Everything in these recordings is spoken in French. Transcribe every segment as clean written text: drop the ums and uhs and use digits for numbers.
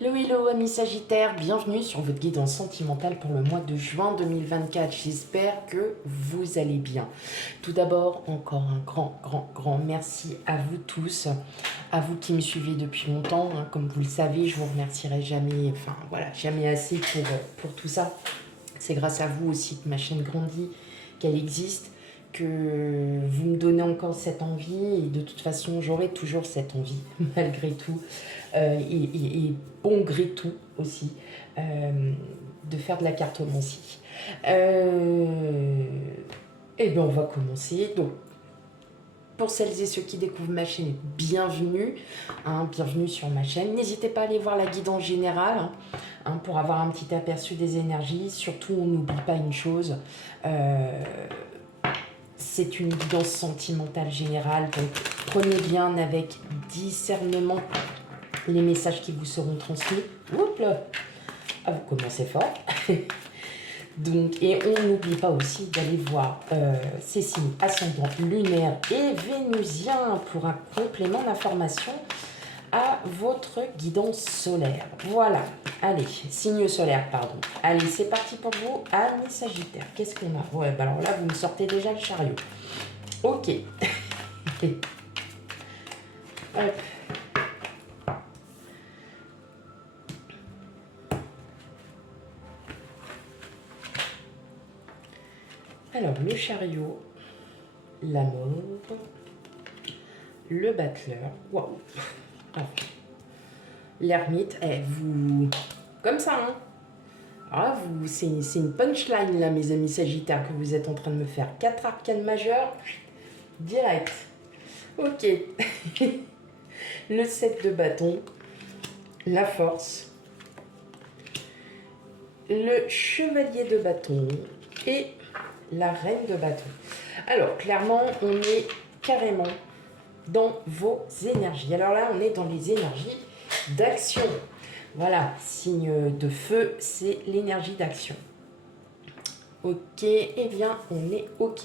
Hello, hello, amis Sagittaires, bienvenue sur votre guidance sentimentale pour le mois de juin 2024. J'espère que vous allez bien. Tout d'abord, encore un grand merci à vous tous, à vous qui me suivez depuis longtemps. Comme vous le savez, je vous remercierai jamais, jamais assez pour tout ça. C'est grâce à vous aussi que ma chaîne grandit, qu'elle existe, que vous me donnez encore cette envie, et de toute façon j'aurai toujours cette envie malgré tout, et bon gré tout aussi, de faire de la cartomancie. Et bien on va commencer. Donc pour celles et ceux qui découvrent ma chaîne, bienvenue, bienvenue sur ma chaîne. N'hésitez pas à aller voir la guidance générale pour avoir un petit aperçu des énergies. Surtout, on n'oublie pas une chose, c'est une guidance sentimentale générale, donc prenez bien avec discernement les messages qui vous seront transmis. Oups là, vous commencez fort. Donc, et on n'oublie pas aussi d'aller voir ces signes ascendants lunaires et vénusiens pour un complément d'information à votre guidance solaire. Voilà, allez, signe solaire, pardon. Allez, c'est parti pour vous, amis Sagittaire. Qu'est-ce qu'on a? Ouais, bah alors là, vous me sortez déjà le chariot. Ok. Hop. Alors, le chariot, la mort, le battleur, waouh. L'ermite, vous... Comme ça, hein. Ah, c'est une punchline, là, mes amis Sagittaires, que vous êtes en train de me faire. 4 arcanes majeures, direct. Ok. Le 7 de bâton, la force, le chevalier de bâton et la reine de bâton. Alors, clairement, on est carrément dans vos énergies. Alors là, on est dans les énergies d'action. Voilà, signe de feu, c'est l'énergie d'action. Ok, eh bien, on est ok.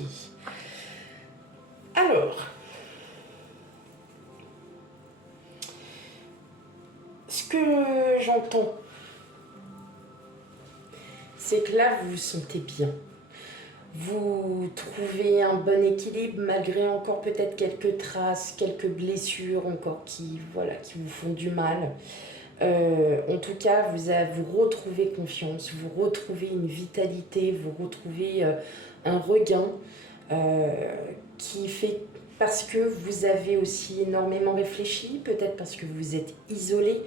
Alors, ce que j'entends, c'est que là, vous vous sentez bien. Vous trouvez un bon équilibre malgré encore peut-être quelques traces, quelques blessures encore qui vous font du mal. En tout cas, vous retrouvez confiance, vous retrouvez une vitalité, vous retrouvez un regain qui fait parce que vous avez aussi énormément réfléchi, peut-être parce que vous êtes isolé.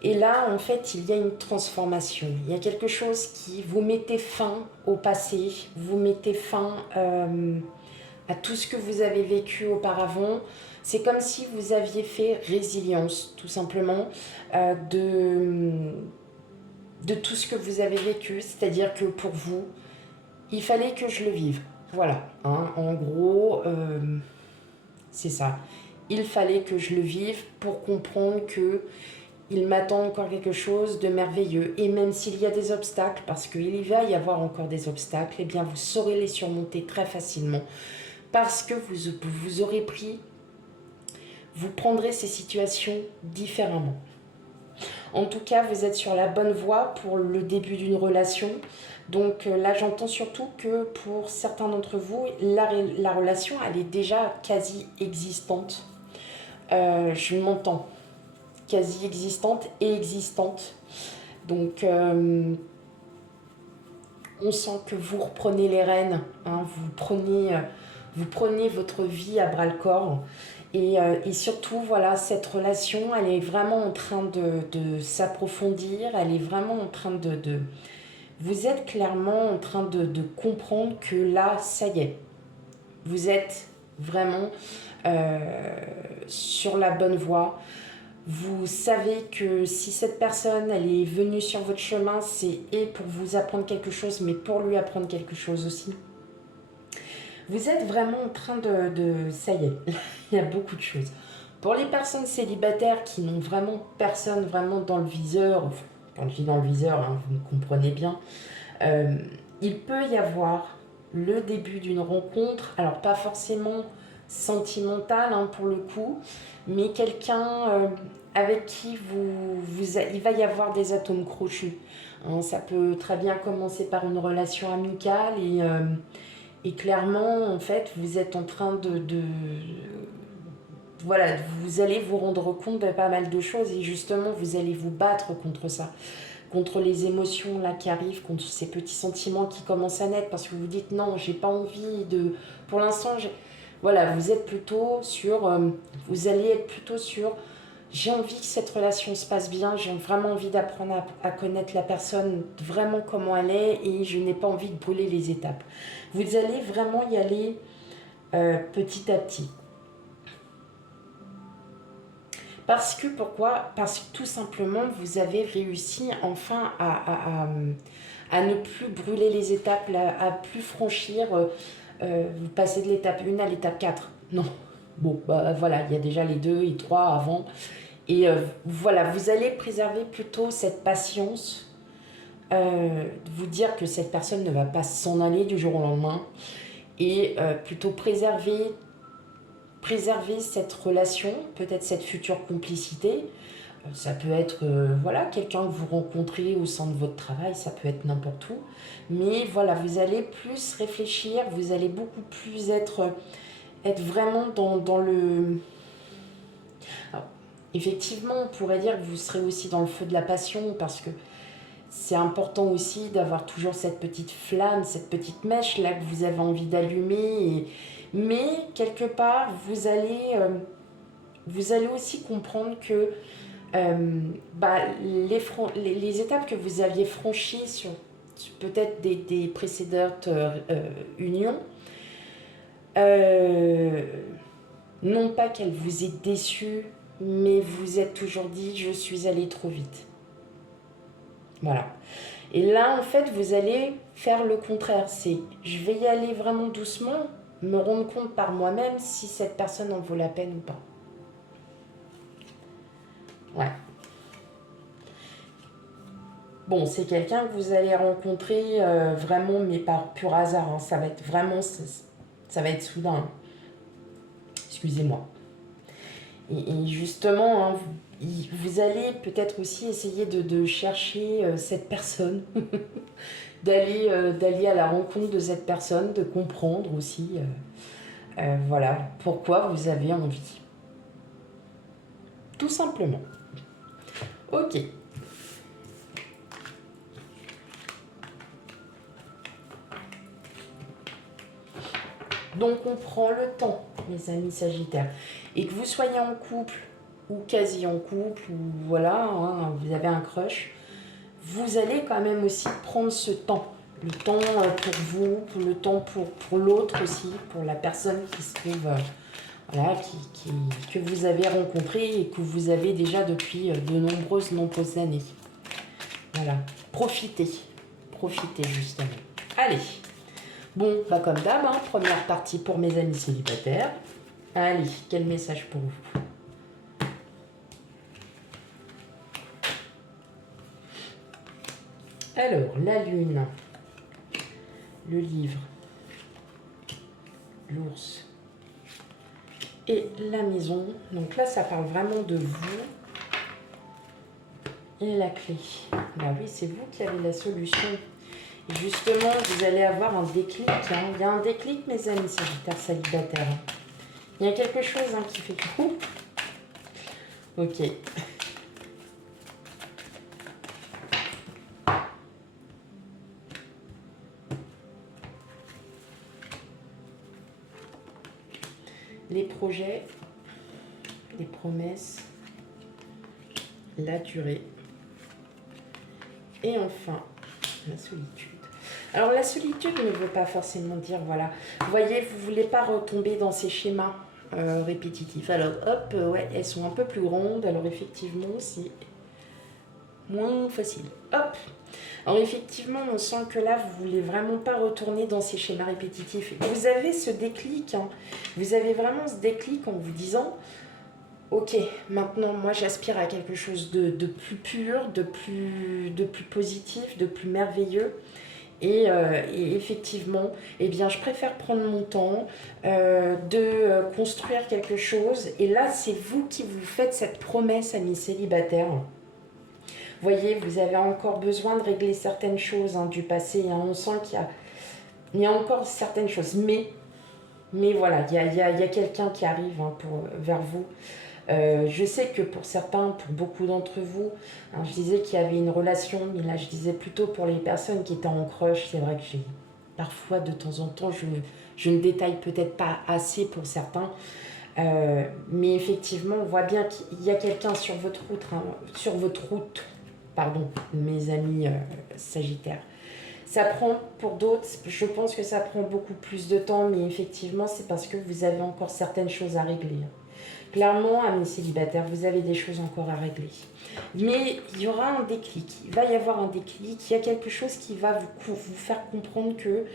Et là, en fait, il y a une transformation. Il y a quelque chose qui vous mettez fin au passé, vous mettez fin à tout ce que vous avez vécu auparavant. C'est comme si vous aviez fait résilience, tout simplement, de tout ce que vous avez vécu. C'est-à-dire que pour vous, il fallait que je le vive. Voilà, hein, en gros, c'est ça. Il fallait que je le vive pour comprendre que il m'attend encore quelque chose de merveilleux. Et même s'il y a des obstacles, parce qu'il va y avoir encore des obstacles, eh bien vous saurez les surmonter très facilement. Parce que vous aurez pris, vous prendrez ces situations différemment. En tout cas, vous êtes sur la bonne voie pour le début d'une relation. Donc là, j'entends surtout que pour certains d'entre vous, la relation, elle est déjà quasi existante. Je m'entends. Quasi existante et existante. Donc, on sent que vous reprenez les rênes, hein, vous prenez votre vie à bras-le-corps. Et surtout, voilà, cette relation, elle est vraiment en train de s'approfondir, elle est vraiment en train de... Vous êtes clairement en train de comprendre que là, ça y est, vous êtes vraiment sur la bonne voie. Vous savez que si cette personne, elle est venue sur votre chemin, c'est pour vous apprendre quelque chose, mais pour lui apprendre quelque chose aussi. Vous êtes vraiment en train ça y est, il y a beaucoup de choses. Pour les personnes célibataires qui n'ont vraiment personne vraiment dans le viseur, enfin, quand je dis dans le viseur, hein, vous me comprenez bien, il peut y avoir le début d'une rencontre, alors pas forcément sentimentale, hein, pour le coup, mais quelqu'un avec qui il va y avoir des atomes crochus. Hein, ça peut très bien commencer par une relation amicale et clairement, en fait, vous êtes en train voilà, vous allez vous rendre compte de pas mal de choses et justement, vous allez vous battre contre ça, contre les émotions là qui arrivent, contre ces petits sentiments qui commencent à naître parce que vous vous dites non, j'ai pas envie de. Pour l'instant, voilà, vous êtes plutôt sur. Vous allez être plutôt sur. J'ai envie que cette relation se passe bien, j'ai vraiment envie d'apprendre à connaître la personne vraiment comment elle est et je n'ai pas envie de brûler les étapes. Vous allez vraiment y aller petit à petit. Parce que pourquoi? Parce que tout simplement, vous avez réussi enfin à ne plus brûler les étapes, à plus franchir, vous passez de l'étape 1 à l'étape 4. Non. Bon, bah voilà, il y a déjà les 2 et 3 avant. Et voilà, vous allez préserver plutôt cette patience, vous dire que cette personne ne va pas s'en aller du jour au lendemain, et plutôt préserver cette relation, peut-être cette future complicité. Ça peut être voilà, quelqu'un que vous rencontrez au sein de votre travail, ça peut être n'importe où. Mais voilà, vous allez plus réfléchir, vous allez beaucoup plus être vraiment dans le... Alors, effectivement, on pourrait dire que vous serez aussi dans le feu de la passion parce que c'est important aussi d'avoir toujours cette petite flamme, cette petite mèche là que vous avez envie d'allumer. Mais quelque part, vous allez aussi comprendre que les étapes que vous aviez franchies sur peut-être des précédentes unions, non pas qu'elles vous aient déçu, mais vous êtes toujours dit je suis allée trop vite. Voilà. Et là, en fait, vous allez faire le contraire. C'est je vais y aller vraiment doucement, me rendre compte par moi-même si cette personne en vaut la peine ou pas. Ouais. Bon, c'est quelqu'un que vous allez rencontrer vraiment, mais par pur hasard. Hein. Ça va être vraiment, ça va être soudain. Excusez-moi. Et justement, hein, vous allez peut-être aussi essayer de chercher cette personne, d'aller à la rencontre de cette personne, de comprendre aussi, voilà, pourquoi vous avez envie. Tout simplement. Ok. Donc on prend le temps, mes amis Sagittaires. Et que vous soyez en couple ou quasi en couple, ou voilà, hein, vous avez un crush, vous allez quand même aussi prendre ce temps. Le temps pour vous, le temps pour l'autre aussi, pour la personne qui se trouve, voilà, que vous avez rencontrée et que vous avez déjà depuis de nombreuses années. Voilà, profitez justement. Allez. Bon, bah comme d'hab, hein, première partie pour mes amis célibataires. Allez, quel message pour vous? Alors, la lune, le livre, l'ours et la maison. Donc là, ça parle vraiment de vous. Et la clé. Bah oui, c'est vous qui avez la solution. Et justement, vous allez avoir un déclic. Hein. Il y a un déclic, mes amis Sagittaires célibataires. Il y a quelque chose qui fait que... Ok. Les projets, les promesses, la durée. Et enfin, la solitude. Alors la solitude ne veut pas forcément dire, voilà, vous voyez, vous ne voulez pas retomber dans ces schémas répétitifs. Alors hop, ouais, elles sont un peu plus grandes, alors effectivement, c'est moins facile. Hop. Alors effectivement, on sent que là, vous ne voulez vraiment pas retourner dans ces schémas répétitifs. Vous avez ce déclic, hein. Vous avez vraiment ce déclic en vous disant... Ok, maintenant, moi, j'aspire à quelque chose de plus pur, de plus positif, de plus merveilleux. Et effectivement, eh bien, je préfère prendre mon temps de construire quelque chose. Et là, c'est vous qui vous faites cette promesse, amis célibataires. Vous voyez, vous avez encore besoin de régler certaines choses hein, du passé. Hein. On sent qu'il y a encore certaines choses. Mais voilà, il y a quelqu'un qui arrive hein, vers vous. Je sais que pour certains, pour beaucoup d'entre vous, hein, je disais qu'il y avait une relation, mais là je disais plutôt pour les personnes qui étaient en crush. C'est vrai que j'ai parfois de temps en temps, je ne détaille peut-être pas assez pour certains, mais effectivement, on voit bien qu'il y a quelqu'un sur votre route, hein, pardon, mes amis Sagittaires. Ça prend pour d'autres, je pense que ça prend beaucoup plus de temps, mais effectivement, c'est parce que vous avez encore certaines choses à régler. Clairement, amis célibataires, vous avez des choses encore à régler. Mais il y aura un déclic, il va y avoir un déclic, il y a quelque chose qui va vous faire comprendre que,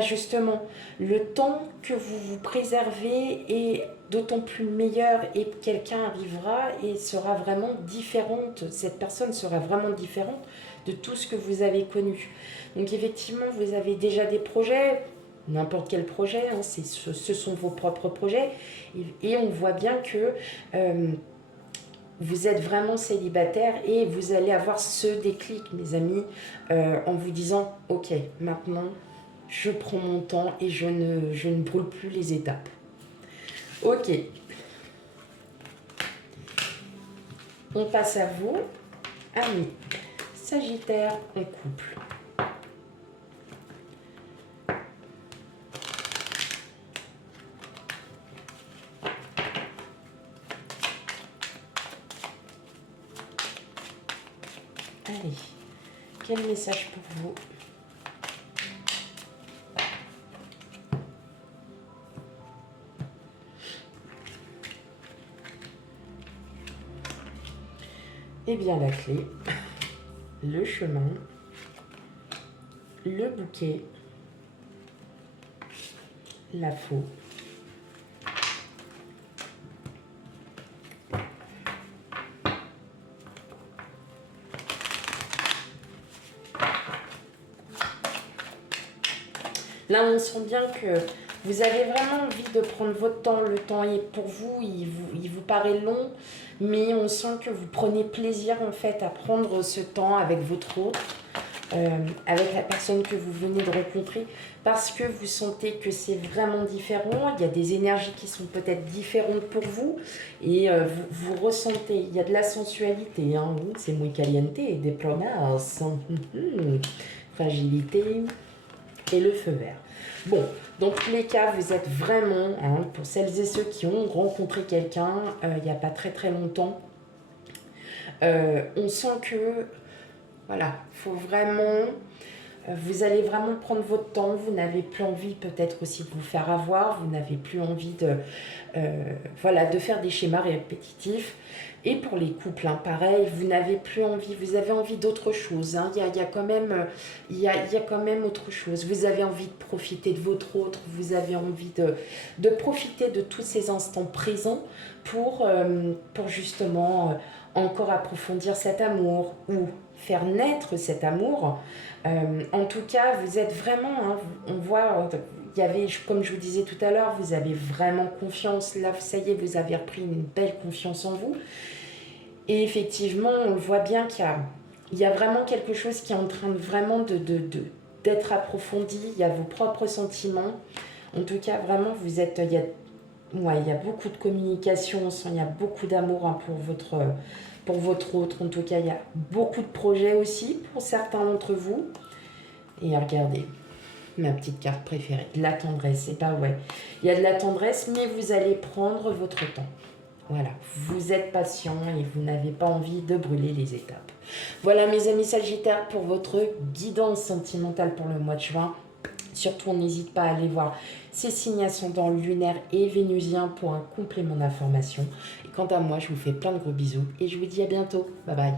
justement, le temps que vous vous préservez est d'autant plus meilleur et quelqu'un arrivera et sera vraiment différente, cette personne sera vraiment différente de tout ce que vous avez connu. Donc effectivement, vous avez déjà des projets, n'importe quel projet, hein, ce sont vos propres projets, et on voit bien que vous êtes vraiment célibataire et vous allez avoir ce déclic, mes amis, en vous disant « Ok, maintenant, je prends mon temps et je ne brûle plus les étapes. » Ok. On passe à vous, amis Sagittaire en couple. Allez, quel message pour vous? Eh bien, la clé, le chemin, le bouquet, la faux. Là, on sent bien que vous avez vraiment envie de prendre votre temps. Le temps est pour vous, il vous paraît long, mais on sent que vous prenez plaisir en fait à prendre ce temps avec votre autre, avec la personne que vous venez de rencontrer, parce que vous sentez que c'est vraiment différent. Il y a des énergies qui sont peut-être différentes pour vous, et vous ressentez, il y a de la sensualité, hein, c'est muy caliente, des plomas, fragilité, et le feu vert. Bon, dans tous les cas, vous êtes vraiment, hein, pour celles et ceux qui ont rencontré quelqu'un il n'y a pas très très longtemps, on sent que, voilà, faut vraiment, vous allez vraiment prendre votre temps, vous n'avez plus envie peut-être aussi de vous faire avoir, vous n'avez plus envie de faire des schémas répétitifs. Et pour les couples, hein, pareil, vous n'avez plus envie, vous avez envie d'autre chose. Hein. Il y a quand même autre chose. Vous avez envie de profiter de votre autre, vous avez envie de profiter de tous ces instants présents pour justement encore approfondir cet amour ou faire naître cet amour. En tout cas, vous êtes vraiment, hein, on voit... Il y avait, comme je vous disais tout à l'heure, vous avez vraiment confiance. Là, ça y est, vous avez repris une belle confiance en vous. Et effectivement, on le voit bien qu'il y a vraiment quelque chose qui est en train de vraiment d'être approfondi. Il y a vos propres sentiments. En tout cas, vraiment, il y a beaucoup de communication. On sent, il y a beaucoup d'amour hein, pour votre autre. En tout cas, il y a beaucoup de projets aussi pour certains d'entre vous. Et regardez. Ma petite carte préférée, de la tendresse, c'est pas ouais. Il y a de la tendresse, mais vous allez prendre votre temps. Voilà, vous êtes patient et vous n'avez pas envie de brûler les étapes. Voilà mes amis Sagittaires pour votre guidance sentimentale pour le mois de juin. Surtout, n'hésite pas à aller voir ces signes ascendants lunaires et vénusiens pour un complément d'information. Et quant à moi, je vous fais plein de gros bisous et je vous dis à bientôt. Bye bye.